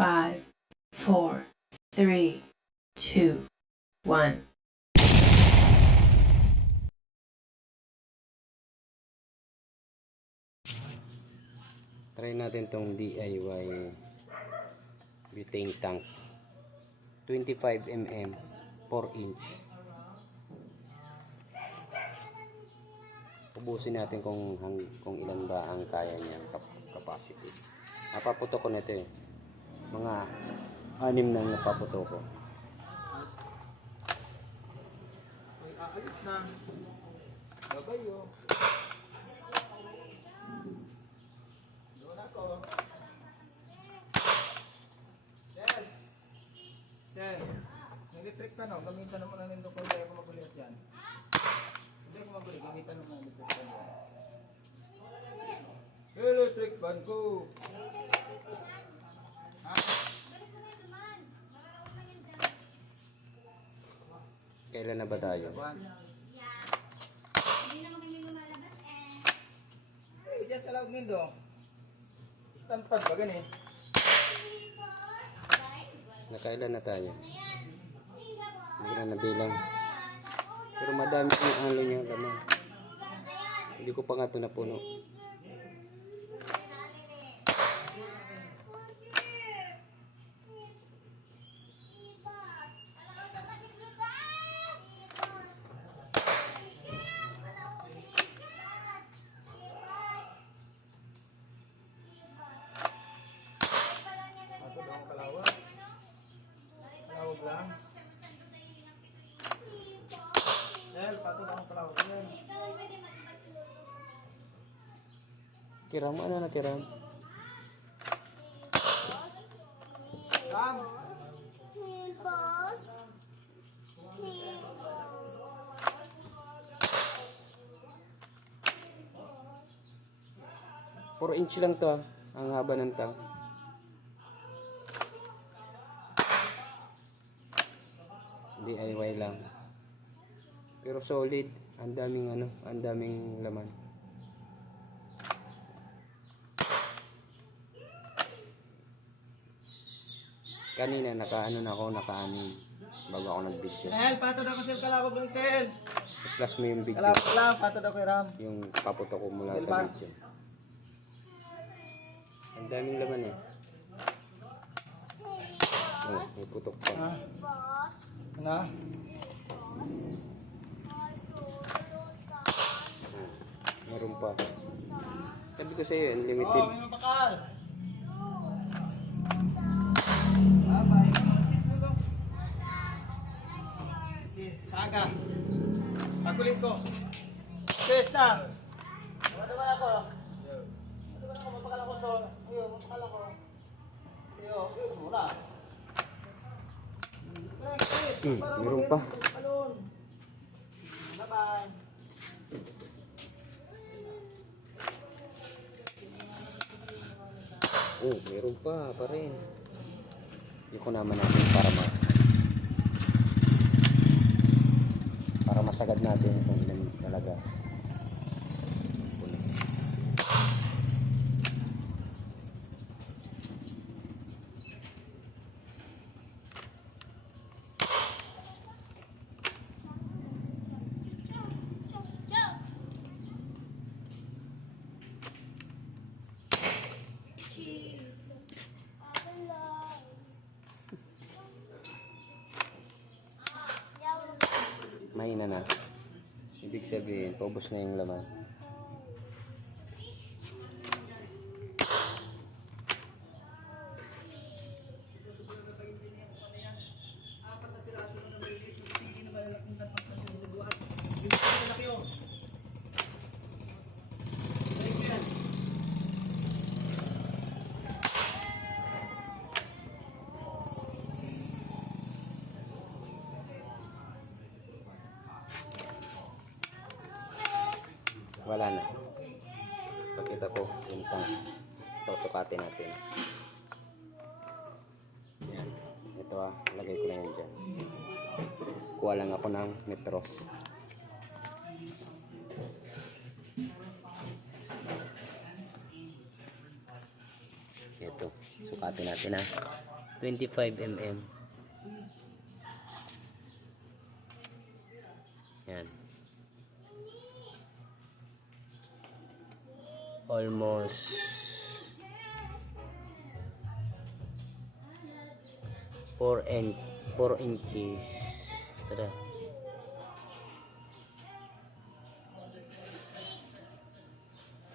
5, 4, 3, 2, 1. Try natin tong DIY butane tank 25 mm 4 inch. Ubusin natin kung ilan ba ang kaya niyang capacity. Napaputo ko nito eh. Mga 6 na napaputo ko. Ay, aalis na. Babay oh. Doon ako. Sel! Sel! Electric pa no? Gamitan naman na nito kung hindi ako magulit yan. Hindi ako magulit. Gamitan naman na electric fan yan. Electric fan ko! Ha? Kailan na ba tayo? Hindi na kami lumalabas eh. Eh, dyan sa loob nindo. Stand pad ba gani? Nakailan na tayo? Hindi na nabilang. Pero madami yung halo niya laman. Hindi ko pa nga ito napuno. Ako daw ang kalawag. Kalawag lang. Sel, pato daw ang kalawag yan. Tiram, ano na tiram? Ram! Puro inch lang to ah, ang haba ng tank. DIY lang. Pero solid, ang daming laman. Kanina naka-anim bago ako nag-video. Sel, pato daw ko sel kalawag ng sel. Plus mo yung video, Kalawag lang, pato daw kay Ram. yung paputo ko mula sa video. Ang daming laman eh. Oh, may putok pa. Ha? Ano? Meron pa. Sabi ko sa'yo, Oh, unlimited. may mapakal. Ah, bahay ka mga kiss mo daw. Kiss, saga. Pakulit ko. Kiss na. Ano ba ako? Ano ba ako? Mapakal ako so. Ayun, mapakal ako. Ayun, mura. Meron pa. Palon. Bye-bye. Oh, meron pa rin. Yung naman natin para masagad natin kung ilan talaga. Mahina na. Ibig sabihin, paubos na yung laman. Apat na piraso na maliit. Sige na malalaking kanpas na siya dinuguan. Yung malaki yun. Balik mo yan. Wala na. Pakita ko yung tank. Ito, sukatin natin. Yan. Ito lagay ko lang yan dyan. Kuha lang ako ng metros. Ito, sukatin natin 25 mm. Yan. Almost 4 inches. Tara.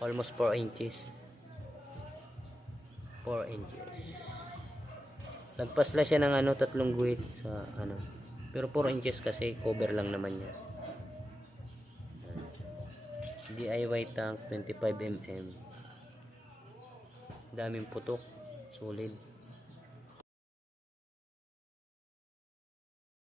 Almost 4 inches. 4 inches. Lagpas lang siya ng ano, 3 guhit sa ano. Pero 4 inches kasi cover lang naman niya. DIY tank 25 mm. Daming putok, solid.